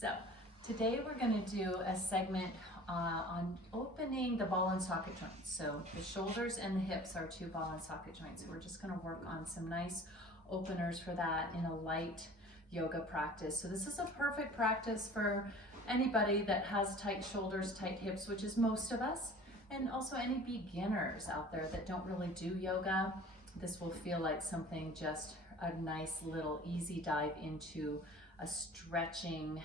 So today we're going to do a segment on opening the ball and socket joints. So the shoulders and the hips are two ball and socket joints. So we're just going to work on some nice openers for that in a light yoga practice. So this is a perfect practice for anybody that has tight shoulders, tight hips, which is most of us, and also any beginners out there that don't really do yoga. This will feel like something, just a nice little easy dive into a stretching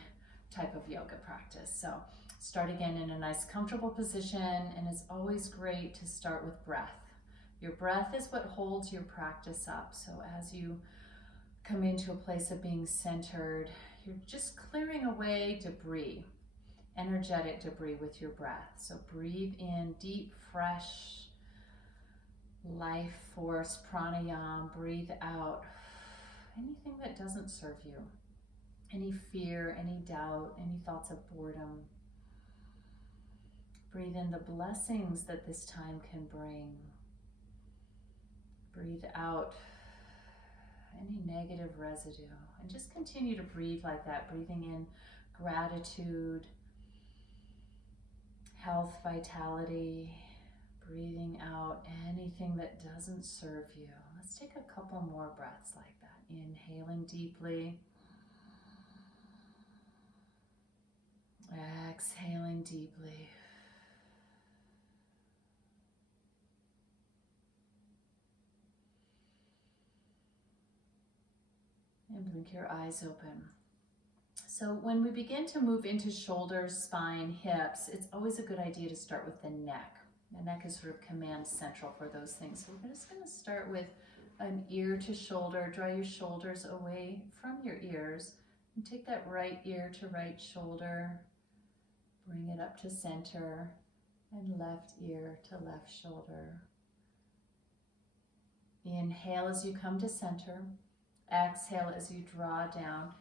type of yoga practice. So start again in a nice comfortable position, and it's always great to start with breath. Your breath is what holds your practice up. So as you come into a place of being centered, you're just clearing away debris, energetic debris with your breath. So breathe in deep, fresh, life force pranayama. Breathe out anything that doesn't serve you. Any fear, any doubt, any thoughts of boredom. Breathe in the blessings that this time can bring. Breathe out any negative residue. And just continue to breathe like that, breathing in gratitude, health, vitality. Breathing out anything that doesn't serve you. Let's take a couple more breaths like that. Inhaling deeply. Exhaling deeply. And blink your eyes open. So when we begin to move into shoulders, spine, hips, it's always a good idea to start with the neck. The neck is sort of command central for those things. So we're just going to start with an ear to shoulder. Draw your shoulders away from your ears and take that right ear to right shoulder. Bring it up to center, and left ear to left shoulder. Inhale as you come to center. Exhale as you draw down.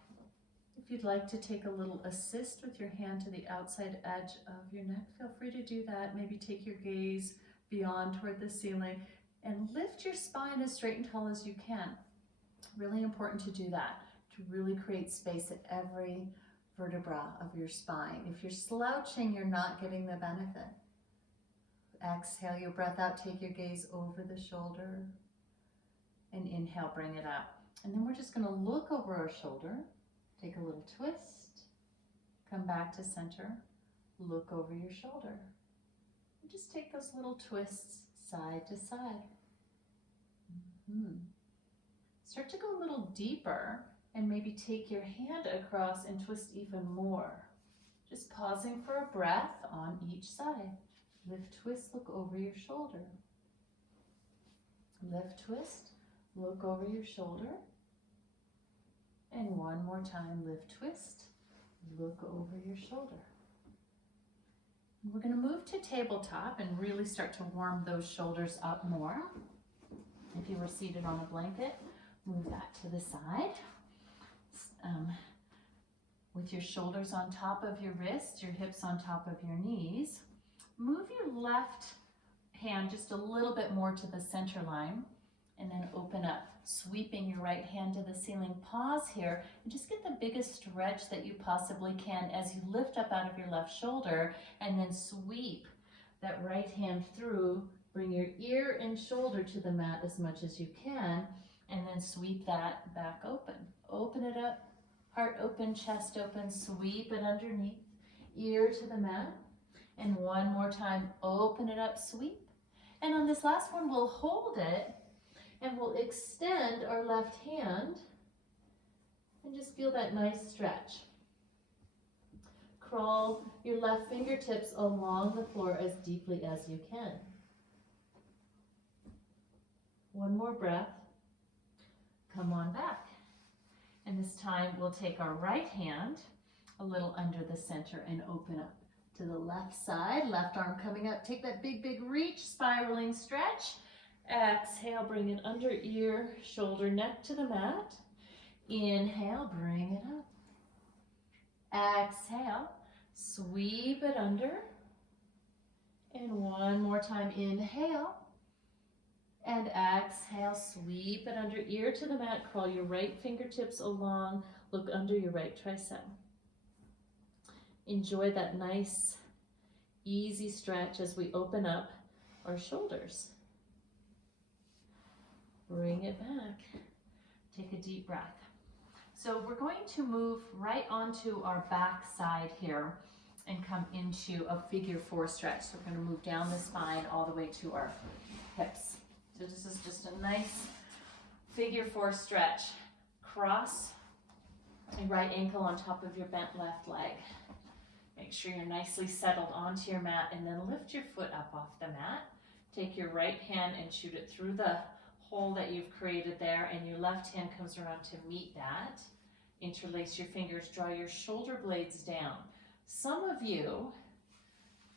If you'd like to take a little assist with your hand to the outside edge of your neck, feel free to do that. Maybe take your gaze beyond toward the ceiling and lift your spine as straight and tall as you can. Really important to do that, to really create space at every vertebra of your spine. If you're slouching, you're not getting the benefit. Exhale your breath out, take your gaze over the shoulder, and inhale, bring it up. And then we're just going to look over our shoulder, take a little twist, come back to center, look over your shoulder. And just take those little twists side to side. Start to go a little deeper, and maybe take your hand across and twist even more. Just pausing for a breath on each side. Lift, twist, look over your shoulder. Lift, twist, look over your shoulder. And one more time, lift, twist, look over your shoulder. We're going to move to tabletop and really start to warm those shoulders up more. If you were seated on a blanket, move that to the side. With your shoulders on top of your wrists, your hips on top of your knees. Move your left hand just a little bit more to the center line, and then open up, sweeping your right hand to the ceiling. Pause here and just get the biggest stretch that you possibly can as you lift up out of your left shoulder, and then sweep that right hand through. Bring your ear and shoulder to the mat as much as you can, and then sweep that back open. Open it up, heart open, chest open, sweep it underneath, ear to the mat. And one more time, open it up, sweep. And on this last one, we'll hold it, and we'll extend our left hand, and just feel that nice stretch. Crawl your left fingertips along the floor as deeply as you can. One more breath. Come on back. And this time we'll take our right hand a little under the center and open up to the left side. Left arm coming up. Take that big, big reach, spiraling stretch. Exhale, bring it under ear, shoulder, neck to the mat. Inhale, bring it up. Exhale, sweep it under. And one more time, inhale. And exhale, sweep it under, ear to the mat, crawl your right fingertips along, look under your right tricep. enjoy that nice, easy stretch as we open up our shoulders. Bring it back. Take a deep breath. So we're going to move right onto our back side here and come into a figure 4 stretch. So we're going to move down the spine all the way to our hips. So this is just a nice figure 4 stretch. Cross your right ankle on top of your bent left leg. Make sure you're nicely settled onto your mat, and then lift your foot up off the mat. Take your right hand and shoot it through the hole that you've created there, and your left hand comes around to meet that. Interlace your fingers, draw your shoulder blades down. Some of you,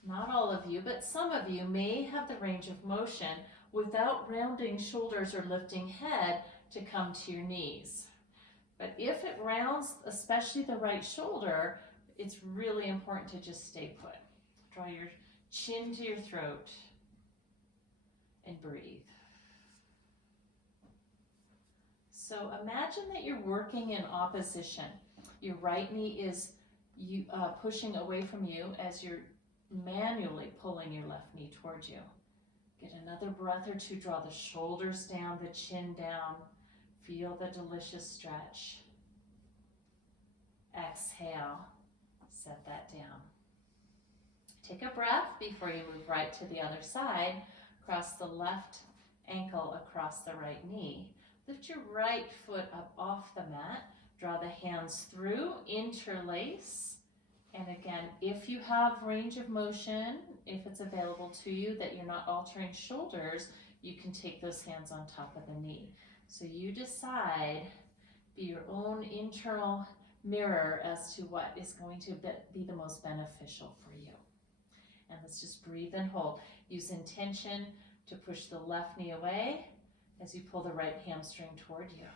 not all of you, but some of you may have the range of motion without rounding shoulders or lifting head to come to your knees. But if it rounds, especially the right shoulder, it's really important to just stay put. Draw your chin to your throat and breathe. So imagine that you're working in opposition. Your right knee is pushing away from you as you're manually pulling your left knee towards you. Get another breath or two. Draw the shoulders down, the chin down. Feel the delicious stretch. Exhale. Set that down. Take a breath before you move right to the other side. Cross the left ankle across the right knee. Lift your right foot up off the mat. Draw the hands through, interlace. And again, if you have range of motion, if it's available to you, that you're not altering shoulders, you can take those hands on top of the knee. So you decide, be your own internal mirror as to what is going to be the most beneficial for you. And let's just breathe and hold. Use intention to push the left knee away as you pull the right hamstring toward you.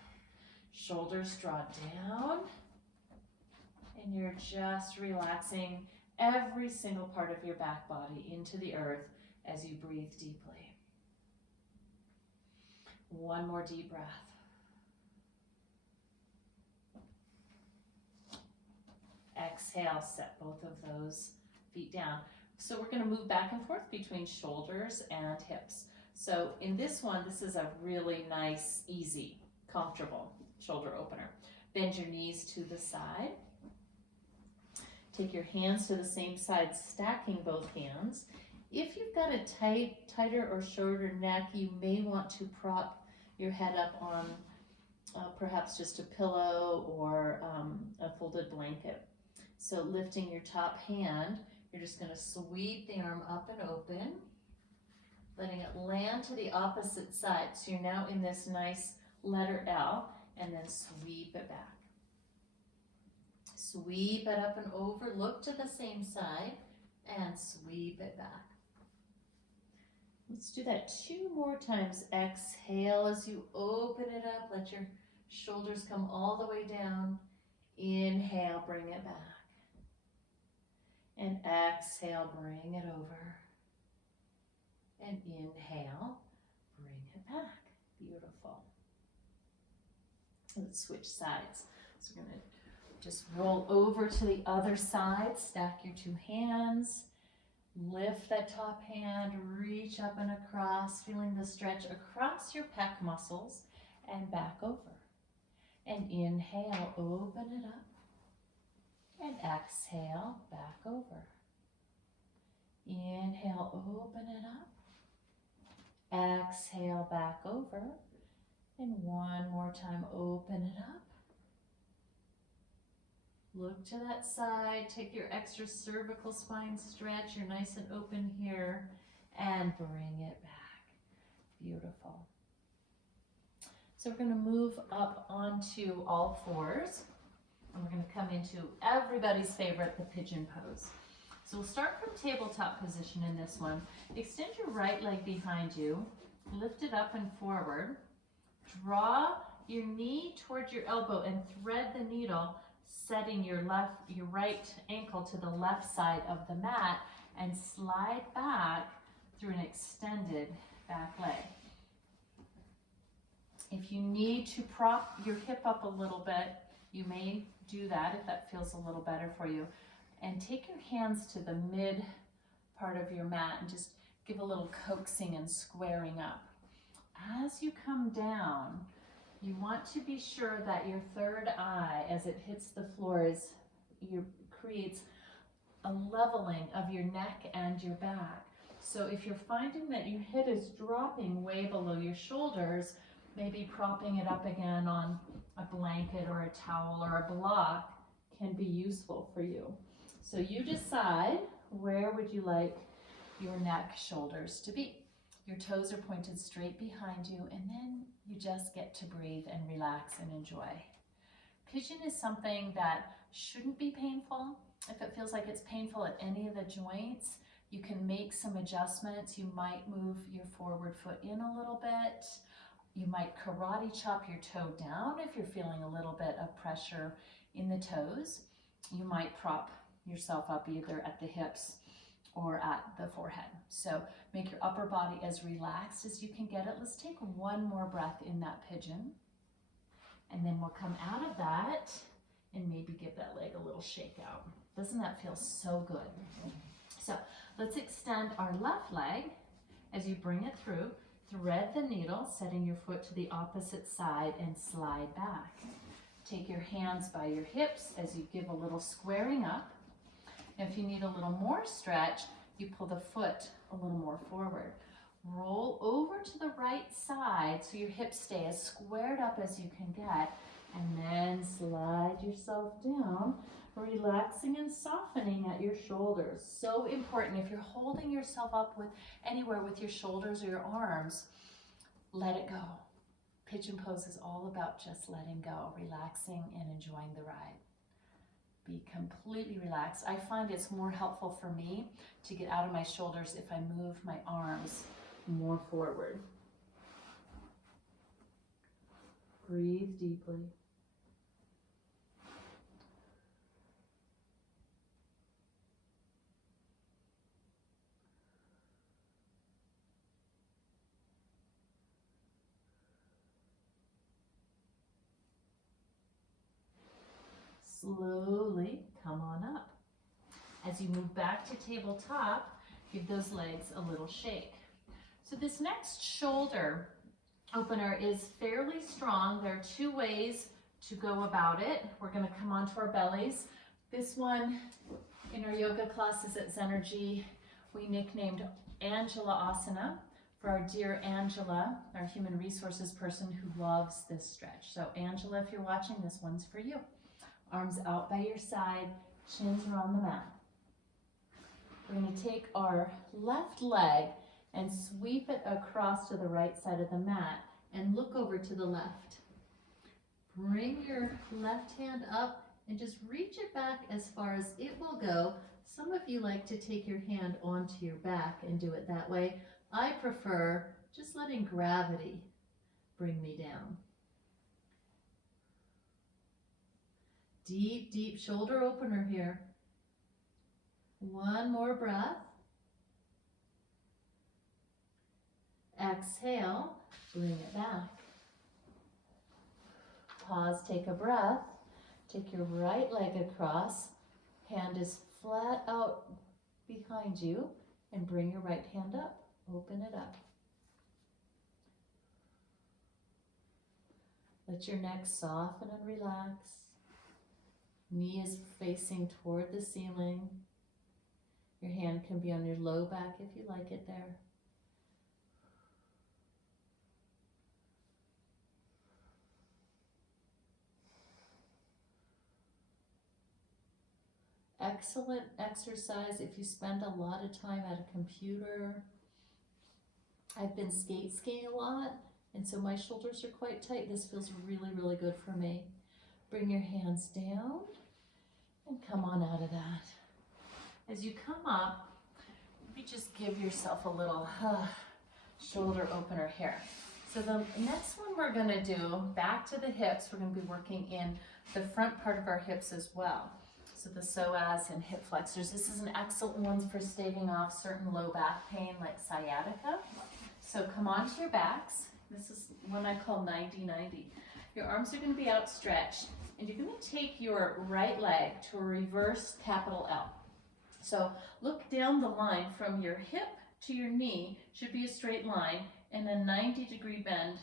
Shoulders draw down, and you're just relaxing every single part of your back body into the earth as you breathe deeply. One more deep breath. Exhale, set both of those feet down. So we're going to move back and forth between shoulders and hips. So in this one, this is a really nice, easy, comfortable shoulder opener. Bend your knees to the side. Take your hands to the same side, stacking both hands. If you've got a tighter or shorter neck, you may want to prop your head up on perhaps just a pillow or a folded blanket. So lifting your top hand, you're just going to sweep the arm up and open, letting it land to the opposite side. So you're now in this nice letter L, and then sweep it back. Sweep it up and over, look to the same side, and sweep it back. Let's do that 2 more times. Exhale as you open it up, let your shoulders come all the way down. Inhale, bring it back. And exhale, bring it over. And inhale, bring it back. Beautiful. Let's switch sides. So we're going to just roll over to the other side, stack your 2 hands, lift that top hand, reach up and across, feeling the stretch across your pec muscles and back over. And inhale, open it up. And exhale, back over. Inhale, open it up. Exhale, back over. And one more time, open it up. Look to that side, take your extra cervical spine stretch. You're nice and open here. And bring it back. Beautiful. So we're going to move up onto all fours. And we're going to come into everybody's favorite, the pigeon pose. So we'll start from tabletop position in this one. Extend your right leg behind you. Lift it up and forward. Draw your knee towards your elbow and thread the needle, setting your right ankle to the left side of the mat, and slide back through an extended back leg. If you need to prop your hip up a little bit, you may do that if that feels a little better for you. And take your hands to the mid part of your mat and just give a little coaxing and squaring up. As you come down, you want to be sure that your third eye, as it hits the floor, creates a leveling of your neck and your back. So if you're finding that your head is dropping way below your shoulders, maybe propping it up again on a blanket or a towel or a block can be useful for you. So you decide, where would you like your neck, shoulders to be? Your toes are pointed straight behind you, and then you just get to breathe and relax and enjoy. Pigeon is something that shouldn't be painful. If it feels like it's painful at any of the joints, you can make some adjustments. You might move your forward foot in a little bit. You might karate chop your toe down if you're feeling a little bit of pressure in the toes. You might prop yourself up either at the hips or at the forehead. So make your upper body as relaxed as you can get it. Let's take one more breath in that pigeon. And then we'll come out of that and maybe give that leg a little shake out. Doesn't that feel so good? So let's extend our left leg as you bring it through. Thread the needle, setting your foot to the opposite side and slide back. Take your hands by your hips as you give a little squaring up. If you need a little more stretch, you pull the foot a little more forward. Roll over to the right side so your hips stay as squared up as you can get, and then slide yourself down, relaxing and softening at your shoulders. So important. If you're holding yourself up with anywhere with your shoulders or your arms, let it go. Pigeon pose is all about just letting go, relaxing and enjoying the ride. Be completely relaxed. I find it's more helpful for me to get out of my shoulders if I move my arms more forward. Breathe deeply. Slowly come on up. As you move back to tabletop, give those legs a little shake. So this next shoulder opener is fairly strong. There are two ways to go about it. We're going to come onto our bellies. This one in our yoga classes at Zenergy, we nicknamed Angela Asana for our dear Angela, our human resources person who loves this stretch. So Angela, if you're watching, this one's for you. Arms out by your side, chins are on the mat. We're going to take our left leg and sweep it across to the right side of the mat and look over to the left. Bring your left hand up and just reach it back as far as it will go. Some of you like to take your hand onto your back and do it that way. I prefer just letting gravity bring me down. Deep, deep shoulder opener here. One more breath. Exhale, bring it back. Pause, take a breath. Take your right leg across. Hand is flat out behind you, and bring your right hand up. Open it up. Let your neck soften and relax. Knee is facing toward the ceiling. Your hand can be on your low back if you like it there. Excellent exercise if you spend a lot of time at a computer. I've been skating a lot, and so my shoulders are quite tight. This feels really, really good for me. Bring your hands down and come on out of that. As you come up, maybe just give yourself a little shoulder opener here. So the next one we're going to do, back to the hips, we're going to be working in the front part of our hips as well. So the psoas and hip flexors. This is an excellent one for staving off certain low back pain like sciatica. So come onto your backs. This is one I call 90-90. Your arms are going to be outstretched. And you're going to take your right leg to a reverse capital L. So look down the line from your hip to your knee, should be a straight line, and a 90-degree bend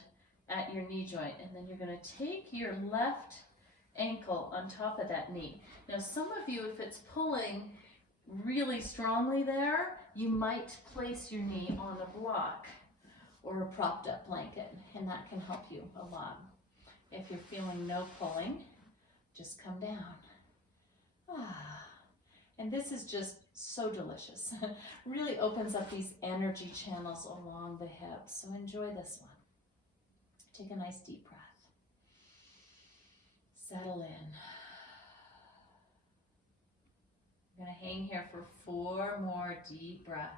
at your knee joint. And then you're going to take your left ankle on top of that knee. Now some of you, if it's pulling really strongly there, you might place your knee on a block or a propped up blanket, and that can help you a lot. If you're feeling no pulling, just come down. And this is just so delicious. Really opens up these energy channels along the hips. So enjoy this one. Take a nice deep breath. Settle in. I'm going to hang here for 4 more deep breaths.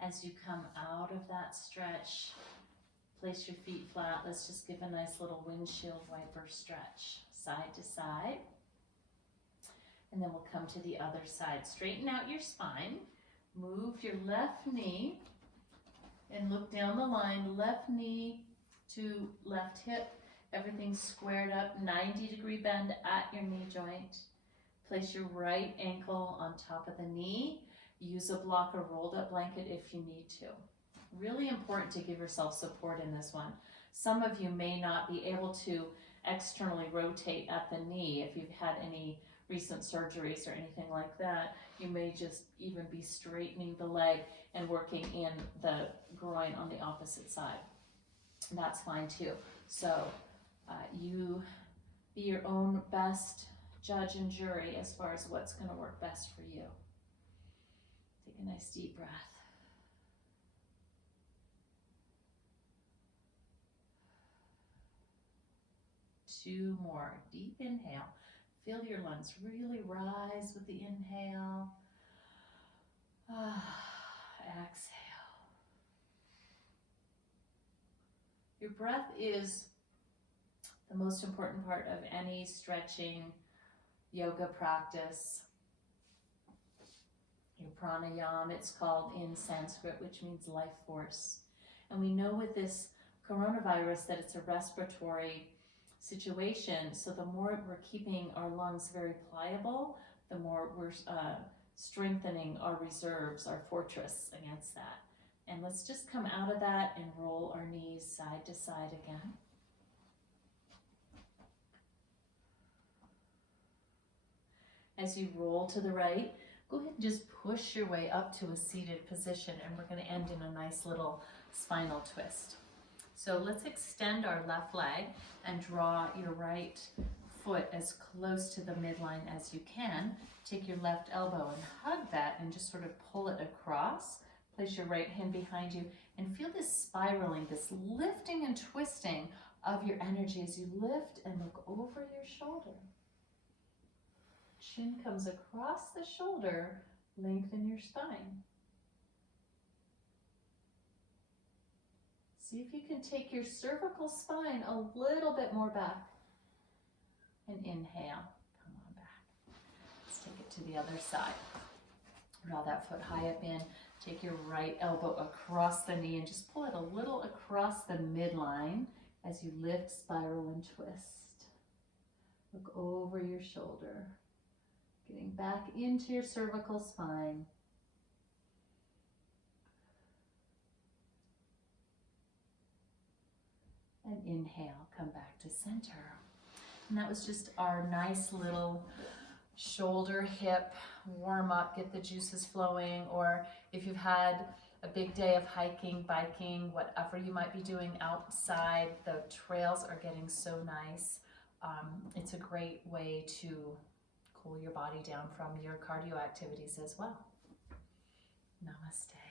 As you come out of that stretch, place your feet flat. Let's just give a nice little windshield wiper stretch, side to side. And then we'll come to the other side. Straighten out your spine. Move your left knee and look down the line, left knee to left hip. Everything's squared up, 90-degree bend at your knee joint. Place your right ankle on top of the knee. Use a block or rolled up blanket if you need to. Really important to give yourself support in this one. Some of you may not be able to externally rotate at the knee if you've had any recent surgeries or anything like that. You may just even be straightening the leg and working in the groin on the opposite side. That's fine too. So you be your own best judge and jury as far as what's going to work best for you. Take a nice deep breath. Two more. Deep inhale. Feel your lungs really rise with the inhale. Exhale. Your breath is the most important part of any stretching yoga practice. Your pranayama, it's called in Sanskrit, which means life force. And we know with this coronavirus that it's a respiratory situation, so the more we're keeping our lungs very pliable, the more we're strengthening our reserves, our fortress against that. And let's just come out of that and roll our knees side to side again. As you roll to the right, go ahead and just push your way up to a seated position, and we're going to end in a nice little spinal twist. So let's extend our left leg and draw your right foot as close to the midline as you can. Take your left elbow and hug that and just sort of pull it across. Place your right hand behind you and feel this spiraling, this lifting and twisting of your energy as you lift and look over your shoulder. Chin comes across the shoulder, lengthen your spine. See if you can take your cervical spine a little bit more back. And inhale, come on back. Let's take it to the other side. Draw that foot high up in. Take your right elbow across the knee and just pull it a little across the midline as you lift, spiral, and twist. Look over your shoulder. Getting back into your cervical spine. And inhale, come back to center. And that was just our nice little shoulder, hip warm up, get the juices flowing, or if you've had a big day of hiking, biking, whatever you might be doing outside, the trails are getting so nice. It's a great way to cool your body down from your cardio activities as well. Namaste.